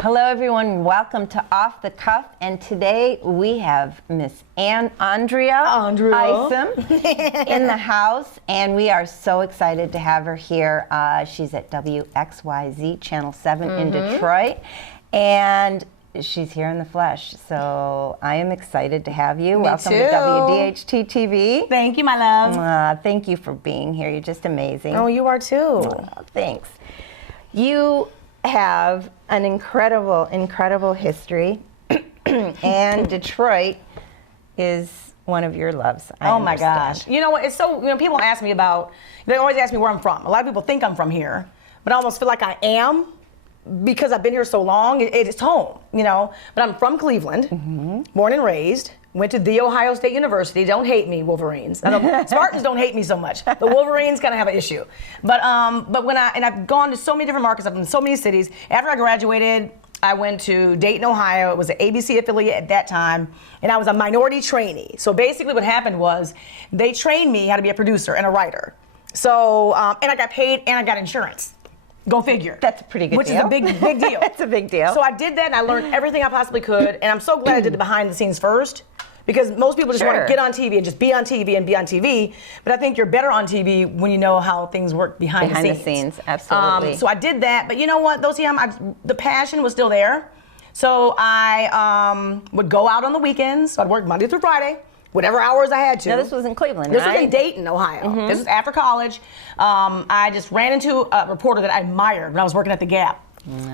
Hello everyone, welcome to Off the Cuff, and today we have Miss Andrea Isom in the house, and we are so excited to have her here. She's at WXYZ Channel 7 in Detroit, and she's here in the flesh, so I am excited to have you. Welcome to WDHT TV. Thank you, my love. Thank you for being here. You're just amazing. Oh, you are too. Thanks. You have an incredible history, and Detroit is one of your loves. Oh my gosh. You know what, it's so, people ask me about, they always ask me where I'm from. A lot of people think I'm from here, but I almost feel like I am because I've been here so long. It's home, but I'm from Cleveland, born and raised. Went to The Ohio State University. Don't hate me, Wolverines. I know Spartans don't hate me so much. The Wolverines kind of have an issue. But I've gone to so many different markets. I've been in so many cities. After I graduated, I went to Dayton, Ohio. It was an ABC affiliate at that time, and I was a minority trainee. So basically what happened was they trained me how to be a producer and a writer. So, and I got paid and I got insurance. Go figure. That's a pretty good deal. Which is a big deal. That's a big deal. So I did that and I learned everything I possibly could, and I'm so glad I did the behind the scenes first. Because most people just want to get on TV and just be on TV and be on TV. But I think you're better on TV when you know how things work behind the scenes. Behind the scenes, absolutely. So I did that. But you know what? The passion was still there. So I would go out on the weekends. So I'd work Monday through Friday, whatever hours I had to. Now this was in Cleveland, This right? was in Dayton, Ohio. This was after college. I just ran into a reporter that I admired when I was working at the Gap.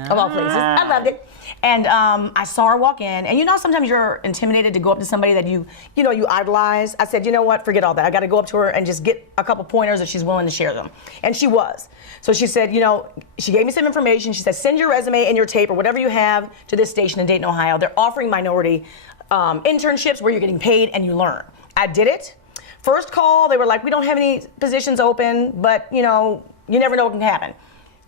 Of all places. I loved it. And I saw her walk in, and sometimes you're intimidated to go up to somebody that you idolize. I said, you know what, forget all that. I got to go up to her and just get a couple pointers if she's willing to share them. And she was. So she said, she gave me some information. She said, send your resume and your tape or whatever you have to this station in Dayton, Ohio. They're offering minority internships where you're getting paid and you learn. I did it. First call, they were like, we don't have any positions open, but you never know what can happen.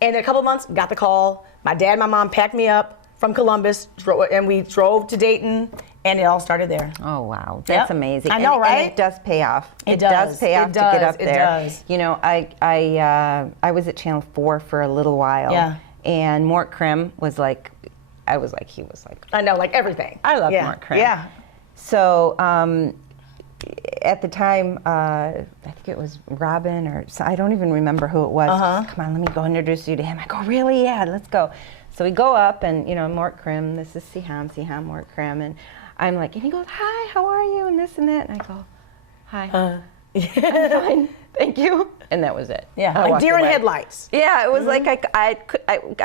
And in a couple of months, got the call. My dad and my mom packed me up from Columbus, and we drove to Dayton, and it all started there. Oh, wow. That's amazing. I know, right? And it does pay off. It does pay off to get up there. It does. I was at Channel 4 for a little while. Yeah. And Mort Krim was like, he was like. I know, like everything. I love Mort Krim. Yeah. So, at the time, I think it was Robin, or I don't even remember who it was. Come on, let me go introduce you to him. I go, really? Yeah, let's go. So we go up, and Mort Krim, this is Siham, Mort Krim, and I'm like, and he goes, hi, how are you, and this and that, and I go, hi, I'm fine, thank you, and that was it. Yeah, like deer in headlights. Yeah, it was like I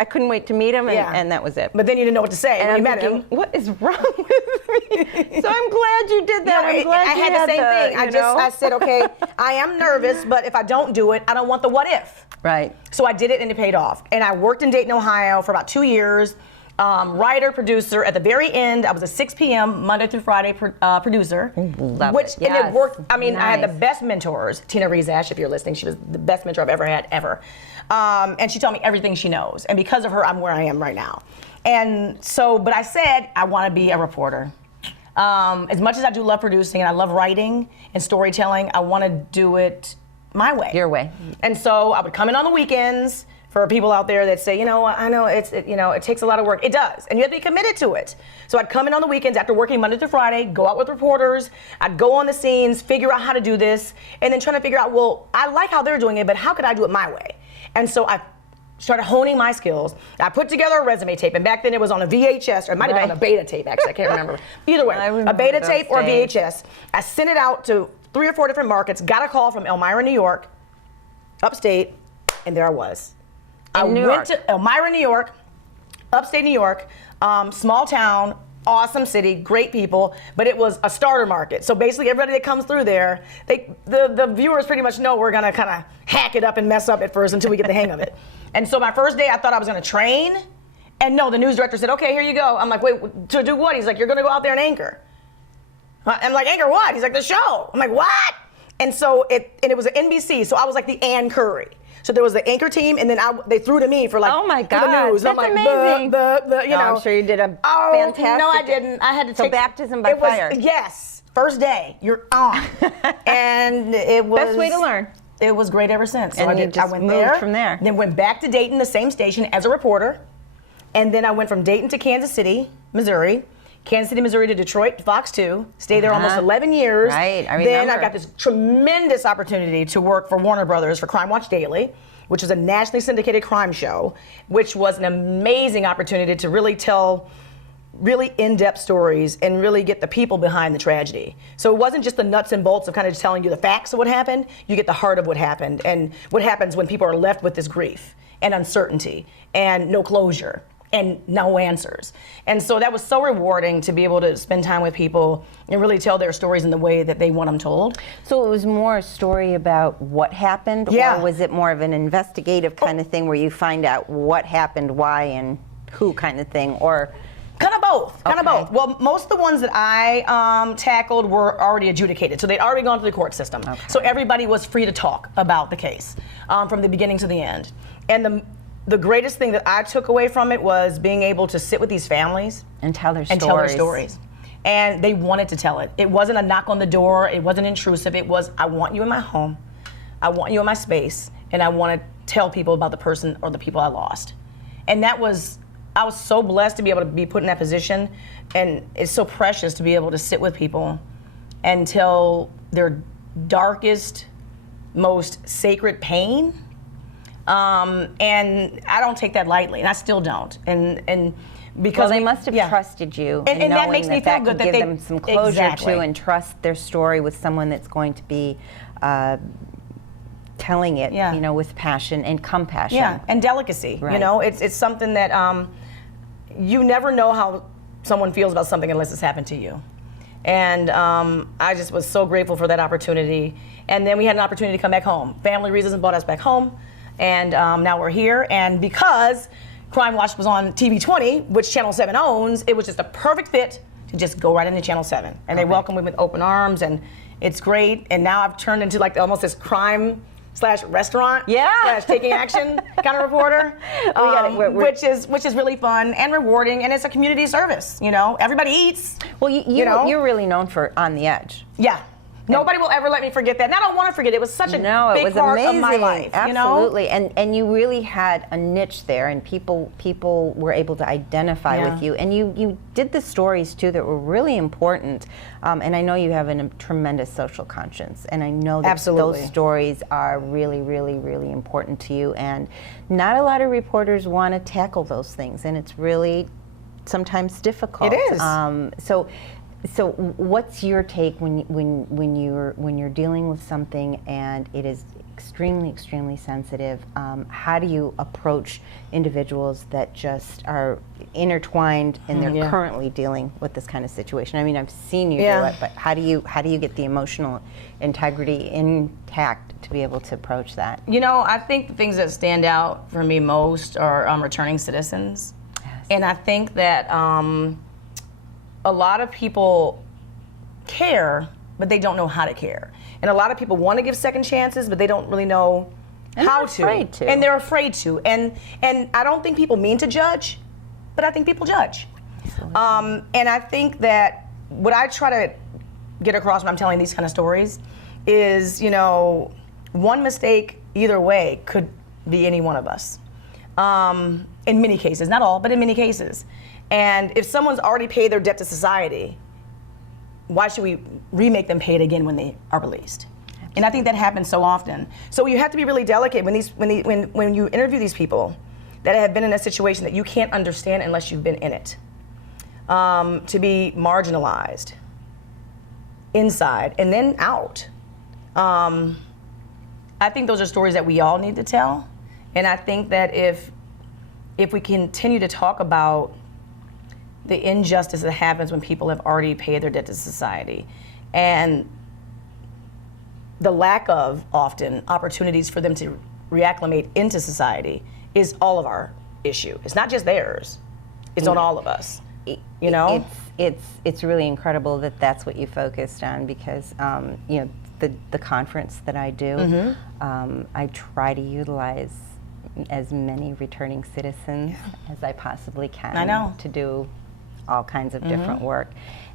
couldn't wait to meet him, and that was it. But then you didn't know what to say when you met him. What is wrong with me? So I'm glad you did that. I'm glad I you had the same thing. I said, okay, I am nervous, but if I don't do it, I don't want the what if. Right. So I did it, and it paid off. And I worked in Dayton, Ohio for about 2 years. Writer, producer. At the very end, I was a 6 p.m. Monday through Friday producer. Love which, it. Yes. And it worked. I mean, Nice. I had the best mentors. Tina Rezash, if you're listening, she was the best mentor I've ever had, ever. And she taught me everything she knows. And because of her, I'm where I am right now. And so, but I said, I want to be a reporter. As much as I do love producing and I love writing and storytelling, I want to do it my way. Your way. And so I would come in on the weekends. For people out there that say, I know it takes a lot of work. It does, and you have to be committed to it. So I'd come in on the weekends after working Monday through Friday, go out with reporters. I'd go on the scenes, figure out how to do this, and then trying to figure out, well, I like how they're doing it, but how could I do it my way? And so I started honing my skills. I put together a resume tape, and back then it was on a VHS, or it might have been on a beta tape, actually, I can't remember. Either way, a beta tape or a VHS. I sent it out to 3 or 4 different markets, got a call from Elmira, New York, upstate, and there I was. I went to Elmira, New York, upstate New York, small town, awesome city, great people, but it was a starter market. So basically everybody that comes through there, the viewers pretty much know we're gonna kind of hack it up and mess up at first until we get the hang of it. And so my first day I thought I was gonna train, and no, the news director said, okay, here you go. I'm like, wait, to do what? He's like, you're gonna go out there and anchor. I'm like, anchor what? He's like, the show. I'm like, what? And so it was an NBC, so I was like the Ann Curry. So there was the anchor team, and then they threw to me for like oh my for God, the news. that's I'm like, amazing. you know. I'm sure you did a Oh, fantastic. no, I didn't. I had to take baptism by fire. Yes, first day, you're on, and it was best way to learn. It was great ever since. So And I you just went moved there, from there. Then went back to Dayton, the same station, as a reporter. And then I went from Dayton to Kansas City, Missouri. Kansas City, Missouri to Detroit, Fox 2. Stayed there almost 11 years. Right, I remember. Then I got this tremendous opportunity to work for Warner Brothers for Crime Watch Daily, which was a nationally syndicated crime show, which was an amazing opportunity to really tell really in-depth stories and really get the people behind the tragedy. So it wasn't just the nuts and bolts of kind of telling you the facts of what happened. You get the heart of what happened and what happens when people are left with this grief and uncertainty and no closure and no answers. And so that was so rewarding to be able to spend time with people and really tell their stories in the way that they want them told. So it was more a story about what happened, Yeah. or was it more of an investigative kind of thing where you find out what happened, why, and who kind of thing, or? Kind of both. Kind of Okay. both. Well, most of the ones that I tackled were already adjudicated, so they'd already gone to the court system. Okay. So everybody was free to talk about the case from the beginning to the end. And the greatest thing that I took away from it was being able to sit with these families And tell their and stories. tell their stories. And they wanted to tell it. It wasn't a knock on the door. It wasn't intrusive. It was, I want you in my home. I want you in my space. And I want to tell people about the person or the people I lost. And I was so blessed to be able to be put in that position. And it's so precious to be able to sit with people and tell their darkest, most sacred pain. And I don't take that lightly, and I still don't. And because Well, they must have trusted you, and that knowing makes me feel good could that give they them some closure exactly. to, and trust their story with someone that's going to be telling it, Yeah. with passion and compassion. Yeah, and delicacy. Right. You know, it's something that you never know how someone feels about something unless it's happened to you. And I just was so grateful for that opportunity. And then we had an opportunity to come back home. Family reasons brought us back home, and now we're here. And because Crime Watch was on TV 20, which Channel 7 owns, it was just a perfect fit to just go right into Channel 7. And they welcomed me with open arms, and it's great. And now I've turned into like almost this crime/restaurant, taking action kind of reporter, which is really fun and rewarding, and it's a community service. Everybody eats. Well, you're really known for On the Edge. Yeah. Nobody will ever let me forget that. And I don't want to forget it. It was such a big it was part amazing. of my life. Absolutely. And you really had a niche there, and people were able to identify with you. And you did the stories too that were really important. And I know you have a tremendous social conscience, and I know that those stories are really, really, really important to you. And not a lot of reporters want to tackle those things, and it's really sometimes difficult. It is. So what's your take when you're dealing with something and it is extremely sensitive? How do you approach individuals that just are intertwined and they're currently dealing with this kind of situation? I mean, I've seen you do it, but how do you get the emotional integrity intact to be able to approach that? I think the things that stand out for me most are returning citizens, and I think that a lot of people care, but they don't know how to care. And a lot of people want to give second chances, but they don't really know how to. Afraid to. And they're afraid to. And I don't think people mean to judge, but I think people judge. And I think that what I try to get across when I'm telling these kind of stories is, one mistake either way could be any one of us. In many cases, not all, but in many cases. And if someone's already paid their debt to society, why should we remake them pay it again when they are released? Absolutely. And I think that happens so often. So you have to be really delicate when you interview these people that have been in a situation that you can't understand unless you've been in it. To be marginalized inside and then out. I think those are stories that we all need to tell. And I think that if we continue to talk about the injustice that happens when people have already paid their debt to society, and the lack of, often, opportunities for them to reacclimate into society is all of our issue. It's not just theirs. It's on all of us. It's really incredible that that's what you focused on, because the conference that I do, I try to utilize as many returning citizens as I possibly can. I know. To do all kinds of different work,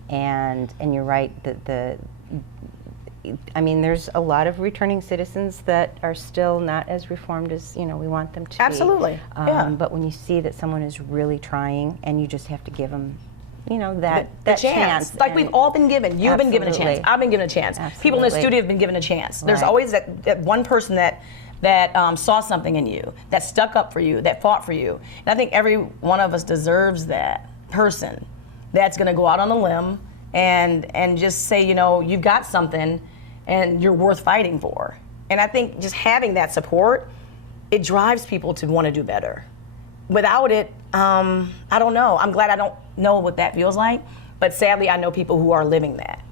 and you're right, I mean, there's a lot of returning citizens that are still not as reformed as we want them to be. Absolutely. But when you see that someone is really trying, and you just have to give them, that chance. Like we've all been given. You've been given a chance. I've been given a chance. Absolutely. People in the studio have been given a chance. There's Right. always that one person that saw something in you, that stuck up for you, that fought for you. And I think every one of us deserves that person that's going to go out on a limb and just say, you've got something and you're worth fighting for. And I think just having that support, it drives people to want to do better. Without it, I don't know. I'm glad I don't know what that feels like, but sadly I know people who are living that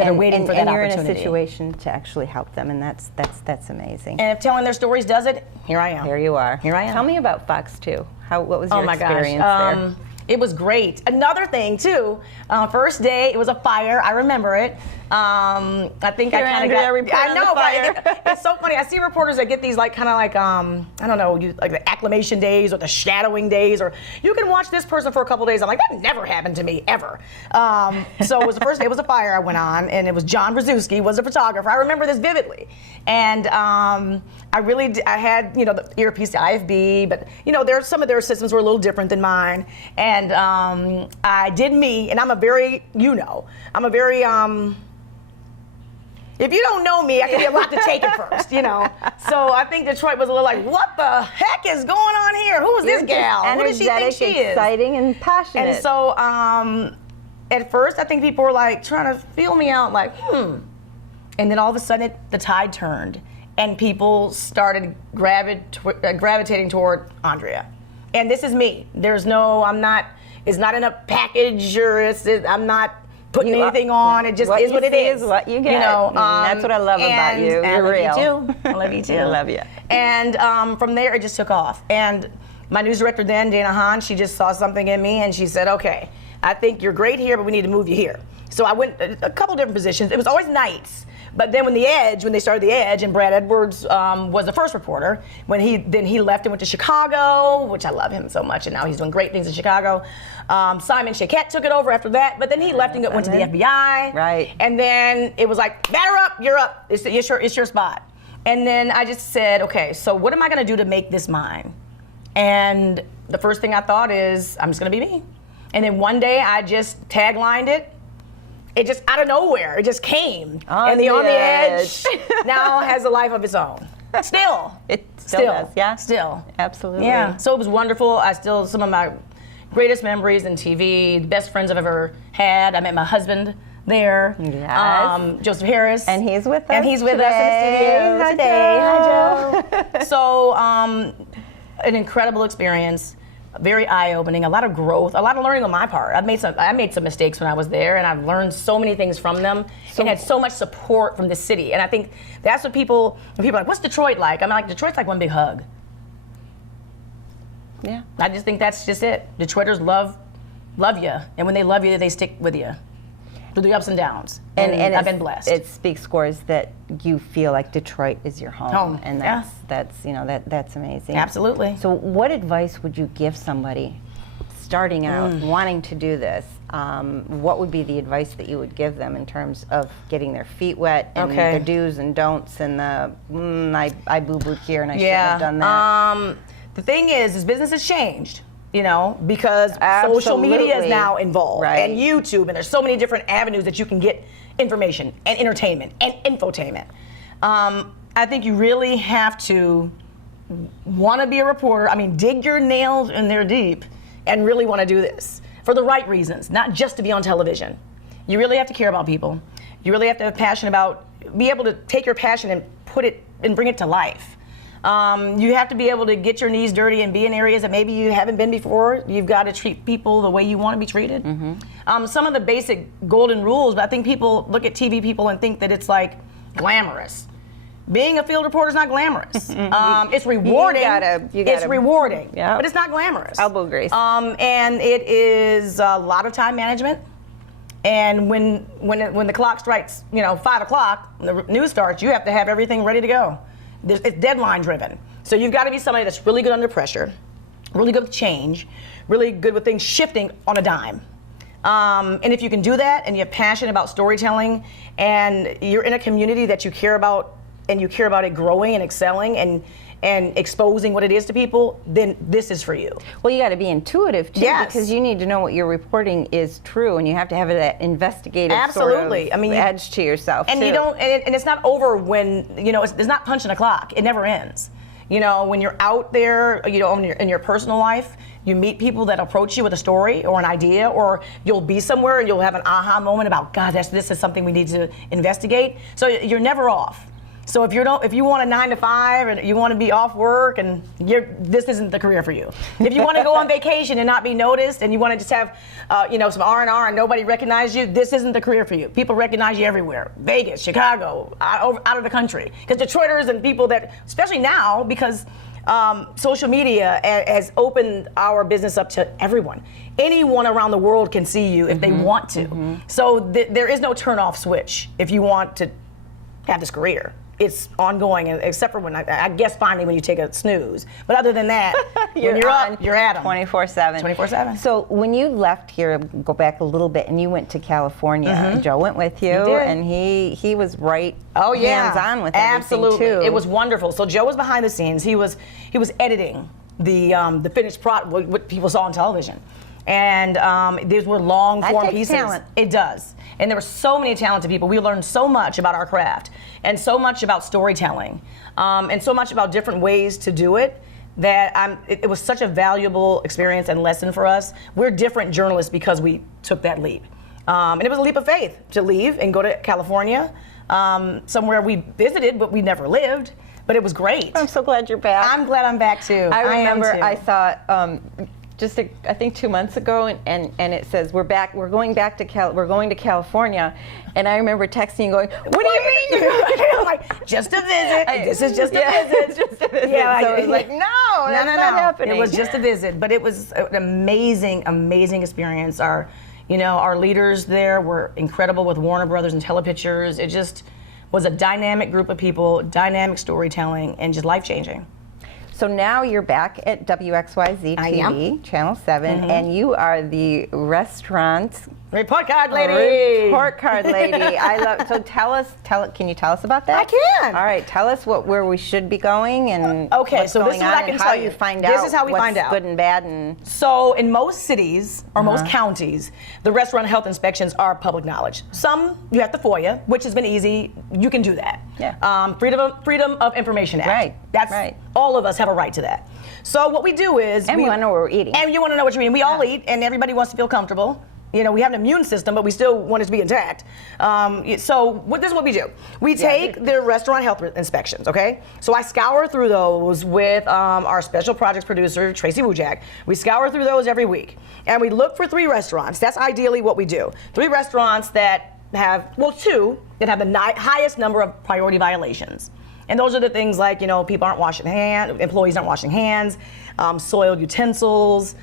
are waiting for that and you're opportunity. in a situation to actually help them, and that's amazing. And if telling their stories does it, here I am. Here you are. Here I am. Tell me about Fox 2. What was your Oh my experience gosh. there? It was great. Another thing too, first day, it was a fire. I remember it. I think Here, I kind of Andrea, got. report I on know, the fire. but it's so funny. I see reporters that get these I don't know, like the acclimation days or the shadowing days, or you can watch this person for a couple days. I'm like, that never happened to me ever. So it was the first day. It was a fire I went on, and it was John Brzezinski was the photographer. I remember this vividly, and I had the earpiece to IFB, but some of their systems were a little different than mine, and I did me, and I'm a very if you don't know me, I can be a lot to take at first, So I think Detroit was a little like, what the heck is going on here? Who is this gal? Who does she think she is? Exciting, and passionate. And so at first, I think people were trying to feel me out, And then all of a sudden, the tide turned, and people started gravitating toward Andrea. And this is me. It's not in a package, or I'm not putting anything on. It just is what it is. What you get. That's what I love about you. You're real. I love you too. I love you. And from there, it just took off. And my news director then, Dana Hahn, she just saw something in me, and she said, okay, I think you're great here, but we need to move you here. So I went a couple different positions. It was always nights. But then when they started The Edge, and Brad Edwards was the first reporter, when he left and went to Chicago, which I love him so much, and now he's doing great things in Chicago. Simon Shaquette took it over after that, but then he left and went to the FBI. Right. And then it was like, batter up, you're up. It's your spot. And then I just said, okay, so what am I going to do to make this mine? And the first thing I thought is, I'm just going to be me. And then one day I just taglined it. It just out of nowhere, it just came. On the Edge now has a life of its own. Still. It still does, yeah? Still. Absolutely. Yeah, so it was wonderful. Some of my greatest memories in TV, the best friends I've ever had. I met my husband there. Yes. Joseph Harris. And he's with us And he's with us in the studio Hi, today. Joe. Hi, Joe. So, an incredible experience. Very eye-opening, a lot of growth, a lot of learning on my part. I made some mistakes when I was there, and I've learned so many things from them, and had so much support from the city. And I think that's what when people are like, what's Detroit like? I'm like, Detroit's like one big hug. Yeah. I just think that's just it. Detroiters love you, and when they love you, they stick with you through the ups and downs. And I've been blessed. It speaks scores that you feel like Detroit is your home, and that's amazing. Absolutely. So, what advice would you give somebody starting out, wanting to do this? What would be the advice that you would give them in terms of getting their feet wet, and the do's and don'ts, and the I boo-booed here and I shouldn't have done that? The thing is business has changed. Because Absolutely. social media is now involved, right. and YouTube, and there's so many different avenues that you can get information and entertainment and infotainment. I think you really have to want to be a reporter. I mean, dig your nails in there deep and really want to do this for the right reasons, not just to be on television. You really have to care about people. You really have to have passion be able to take your passion and put it and bring it to life. You have to be able to get your knees dirty and be in areas that maybe you haven't been before. You've got to treat people the way you want to be treated. Some of the basic golden rules, but I think people look at TV people and think that it's like glamorous. Being a field reporter is not glamorous. It's rewarding. It's rewarding, but it's not glamorous. Elbow grease. And it is a lot of time management. And when the clock strikes, 5 o'clock, the news starts, you have to have everything ready to go. It's deadline driven. So you've got to be somebody that's really good under pressure, really good with change, really good with things shifting on a dime. And if you can do that and you're passionate about storytelling and you're in a community that you care about and you care about it growing and excelling and exposing what it is to people, then this is for you. Well, you got to be intuitive too, because you need to know what you're reporting is true, and you have to have that investigative sort of edge to yourself. And you don't, and it's not over when it's not punching a clock. It never ends. When you're out there, in your personal life, you meet people that approach you with a story or an idea, or you'll be somewhere and you'll have an aha moment about, God, this is something we need to investigate. So you're never off. So if you want a 9 to 5 and you want to be off work and this isn't the career for you. If you want to go on vacation and not be noticed and you want to just have some R&R and nobody recognize you, this isn't the career for you. People recognize you everywhere. Vegas, Chicago, out of the country. Because Detroiters and people that, especially now, because social media has opened our business up to everyone. Anyone around the world can see you if they want to. So there is no turn off switch if you want to have this career. It's ongoing, except for when I guess finally when you take a snooze. But other than that, when you're up, you're at them. 24/7. 24/7. So when you left here, go back a little bit, and you went to California. Joe went with you, and he was right hands-on with everything Absolutely. too. It was wonderful. So Joe was behind the scenes. He was editing the finished product, what people saw on television. And these were long form pieces. Talent. It does. And there were so many talented people. We learned so much about our craft and so much about storytelling and so much about different ways to do it that it was such a valuable experience and lesson for us. We're different journalists because we took that leap. And it was a leap of faith to leave and go to California, somewhere we visited but we never lived. But it was great. I'm so glad you're back. I'm glad I'm back too. I remember I saw I think 2 months ago, and it says we're going to California, and I remember texting and going, what do you mean? I'm like, just a visit. This is just a visit. Just a visit. Yeah, so I was like, no, that's not happening. It was just a visit, but it was an amazing, amazing experience. Our leaders there were incredible with Warner Brothers and Telepictures. It just was a dynamic group of people, dynamic storytelling, and just life-changing. So now you're back at WXYZ TV, Channel 7, and you are the restaurant report card lady. Report card lady. I love. So can you tell us about that? I can. All right, tell us where we should be going and what's so going this is what on I can and tell how you. you find out. This is how we find out. Good and bad and. So in most cities or most counties, the restaurant health inspections are public knowledge. Some you have to FOIA, which has been easy. You can do that. Yeah. Freedom of Information Act. Right. That's right. All of us have a right to that. So what we do is we want to know what we're eating. And you want to know what you're eating. We all eat, and everybody wants to feel comfortable. We have an immune system, but we still want it to be intact. So this is what we do. We take the restaurant health inspections, okay? So I scour through those with our special projects producer, Tracy Wujak. We scour through those every week. And we look for 3 restaurants. That's ideally what we do. 3 restaurants that have, 2 that have the highest number of priority violations. And those are the things like, people aren't washing hands, employees aren't washing hands, soiled utensils,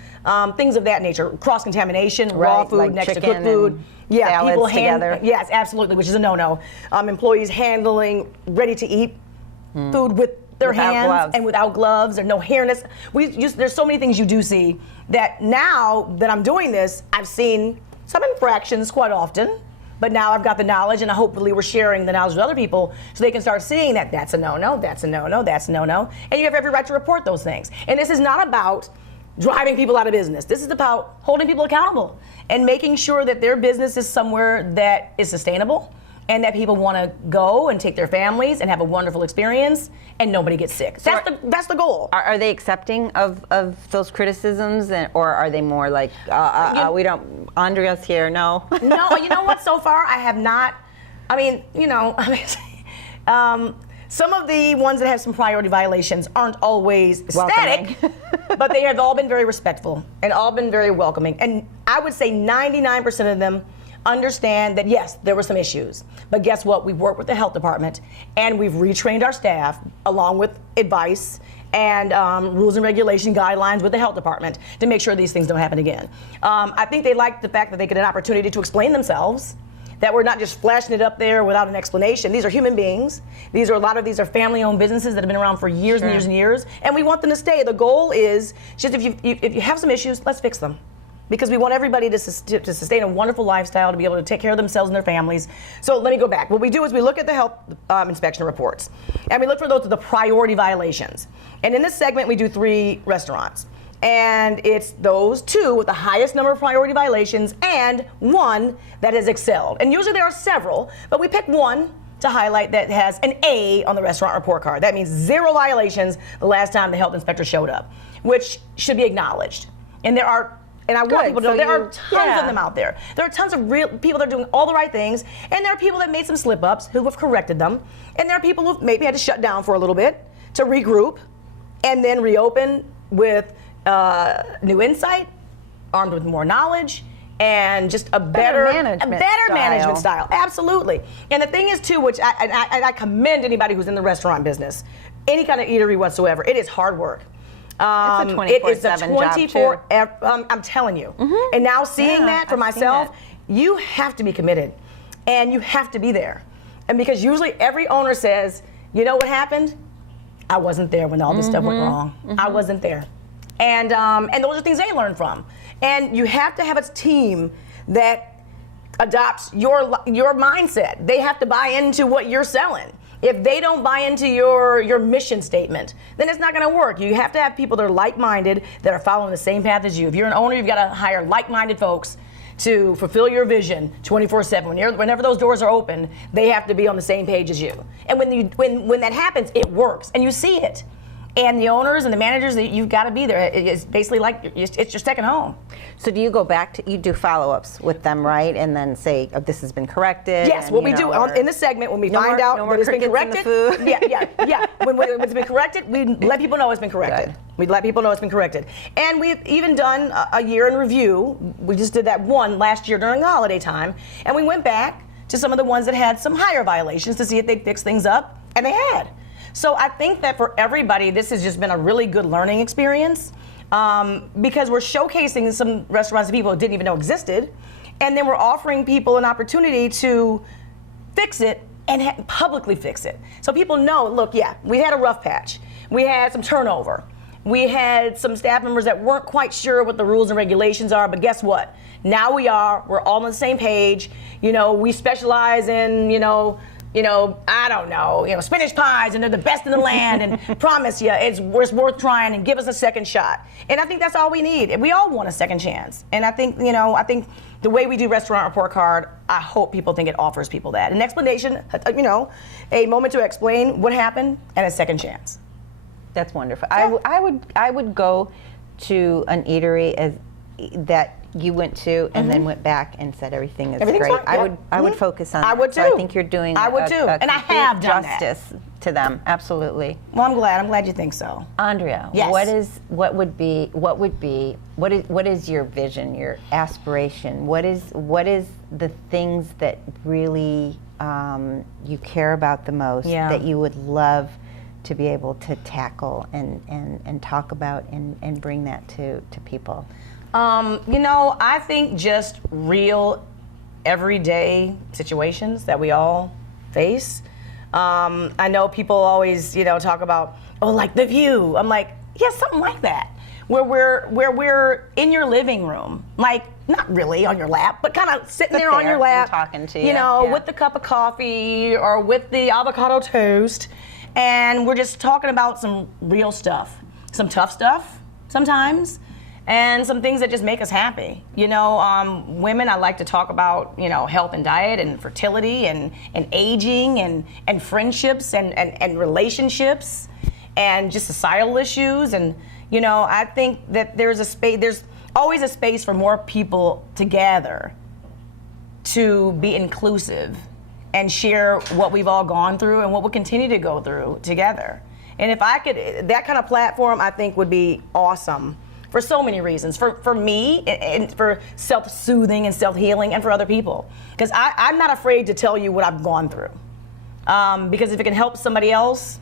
things of that nature, cross-contamination, raw food like next to cooked food. People together. Yes, absolutely, which is a no-no. Employees handling ready-to-eat food with their hands and without gloves, or no hairness. There's so many things you do see that now that I'm doing this, I've seen some infractions quite often. But now I've got the knowledge, and hopefully we're sharing the knowledge with other people so they can start seeing that that's a no-no, that's a no-no, that's a no-no. And you have every right to report those things. And this is not about driving people out of business. This is about holding people accountable and making sure that their business is somewhere that is sustainable and that people want to go and take their families and have a wonderful experience and nobody gets sick. So that's the goal. Are they accepting of those criticisms, or are they more like, we don't, Andrea's here, no? No, you know what, so far I have not, some of the ones that have some priority violations aren't always ecstatic, but they have all been very respectful and all been very welcoming. And I would say 99% of them understand that, yes, there were some issues. But guess what? We've worked with the health department and we've retrained our staff along with advice and rules and regulation guidelines with the health department to make sure these things don't happen again. I think they liked the fact that they get an opportunity to explain themselves, that we're not just flashing it up there without an explanation. These are human beings. A lot of these are family-owned businesses that have been around for years and years and years, and we want them to stay. The goal is just if you have some issues, let's fix them. Because we want everybody to sustain a wonderful lifestyle, to be able to take care of themselves and their families. So let me go back. What we do is we look at the health inspection reports, and we look for those the priority violations. And in this segment, we do 3 restaurants. And it's those 2 with the highest number of priority violations and 1 that has excelled. And usually there are several, but we pick 1 to highlight that has an A on the restaurant report card. That means 0 violations the last time the health inspector showed up, which should be acknowledged. And I want people to know there are tons of them out there. There are tons of real people that are doing all the right things, and there are people that made some slip-ups who have corrected them, and there are people who maybe had to shut down for a little bit to regroup and then reopen with new insight, armed with more knowledge, and just a better management style. Absolutely. And the thing is, too, which I commend anybody who's in the restaurant business, any kind of eatery whatsoever, it is hard work. It's a 24/7 job, too. I'm telling you. And now seeing that for myself, you have to be committed, and you have to be there. And because usually every owner says, you know what happened? I wasn't there when all this stuff went wrong. I wasn't there. And those are things they learn from. And you have to have a team that adopts your mindset. They have to buy into what you're selling. If they don't buy into your mission statement, then it's not going to work. You have to have people that are like-minded, that are following the same path as you. If you're an owner, you've got to hire like-minded folks to fulfill your vision 24/7. Whenever those doors are open, they have to be on the same page as you. And when that happens, it works, and you see it. And the owners and the managers, you've got to be there. It's basically like it's your second home. So do you go back you do follow-ups with them, right? And then say, oh, this has been corrected? Yes, what we do in the segment, when we find out that it's been corrected. When it's been corrected, we let people know it's been corrected. Good. We let people know it's been corrected. And we've even done a year in review. We just did that one last year during the holiday time. And we went back to some of the ones that had some higher violations to see if they'd fix things up. And they had. So I think that for everybody, this has just been a really good learning experience because we're showcasing some restaurants that people didn't even know existed, and then we're offering people an opportunity to fix it and publicly fix it. So people know, look, we had a rough patch. We had some turnover. We had some staff members that weren't quite sure what the rules and regulations are, but guess what? Now we are. We're all on the same page. We specialize in, I don't know, spinach pies, and they're the best in the land, and promise you, it's worth trying, and give us a second shot. And I think that's all we need. And we all want a second chance. And I think, the way we do restaurant report card, I hope people think it offers people that. An explanation, a moment to explain what happened, and a second chance. That's wonderful. Yeah. I would go to an eatery that you went to and then went back and said everything's great. Fine. I would focus on that. I would too. So I think you're doing and I have done justice to them. Absolutely. Well, I'm glad you think so. Andrea, yes. What is your vision, your aspiration? What is the things that really you care about the most that you would love to be able to tackle and talk about and bring that to people? I think just real, everyday situations that we all face. I know people always, talk about, like The View. I'm like, yeah, something like that, where we're in your living room, like not really on your lap, but kind of sitting there on your lap, talking to you, with the cup of coffee or with the avocado toast, and we're just talking about some real stuff, some tough stuff sometimes, and some things that just make us happy. Women, I like to talk about, health and diet and fertility and aging and friendships and relationships and just societal issues. And, I think that there's always a space for more people to gather to be inclusive and share what we've all gone through and what we'll continue to go through together. And if I could, that kind of platform, I think would be awesome. For so many reasons, for me, and for self-soothing and self-healing, and for other people. Because I'm not afraid to tell you what I've gone through. Because if it can help somebody else,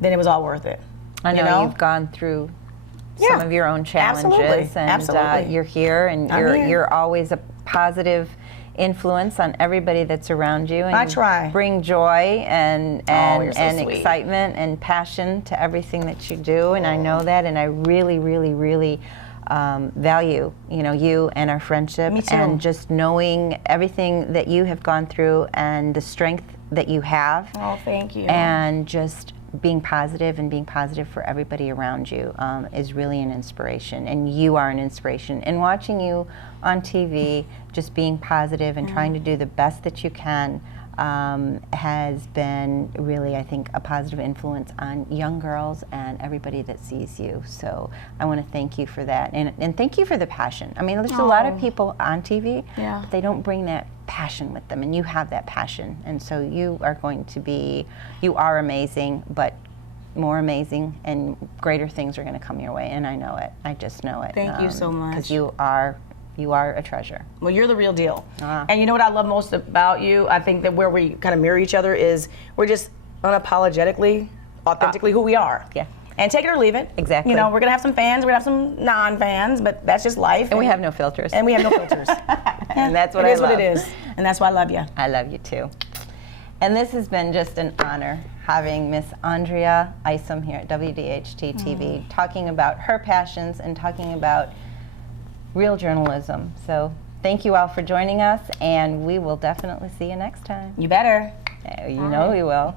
then it was all worth it. I know you've gone through some of your own challenges, and you're here, and you're always a positive influence on everybody that's around you, and I try. Bring joy and so excitement and passion to everything that you do, and I know that, and I really, really, really value you and our friendship, and just knowing everything that you have gone through and the strength that you have. Oh, thank you. And just being positive and being positive for everybody around you is really an inspiration, and you are an inspiration. And watching you on TV, just being positive and trying to do the best that you can has been really, I think, a positive influence on young girls and everybody that sees you. So I want to thank you for that, and thank you for the passion. I mean, there's a lot of people on TV, but they don't bring that passion with them, and you have that passion, and so you are amazing, but more amazing and greater things are going to come your way, and I know it. I just know it. Thank you so much. Because you are a treasure. Well, you're the real deal. And you know what I love most about you? I think that where we kind of mirror each other is we're just unapologetically, authentically who we are. Yeah. And take it or leave it. Exactly. We're going to have some fans, we're going to have some non-fans, but that's just life. And we have no filters. And we have no filters. And that's what I love. It is what it is. And that's why I love you. I love you too. And this has been just an honor having Miss Andrea Isom here at WXYZ TV talking about her passions and talking about real journalism. So thank you all for joining us, and we will definitely see you next time. You better. You know we will.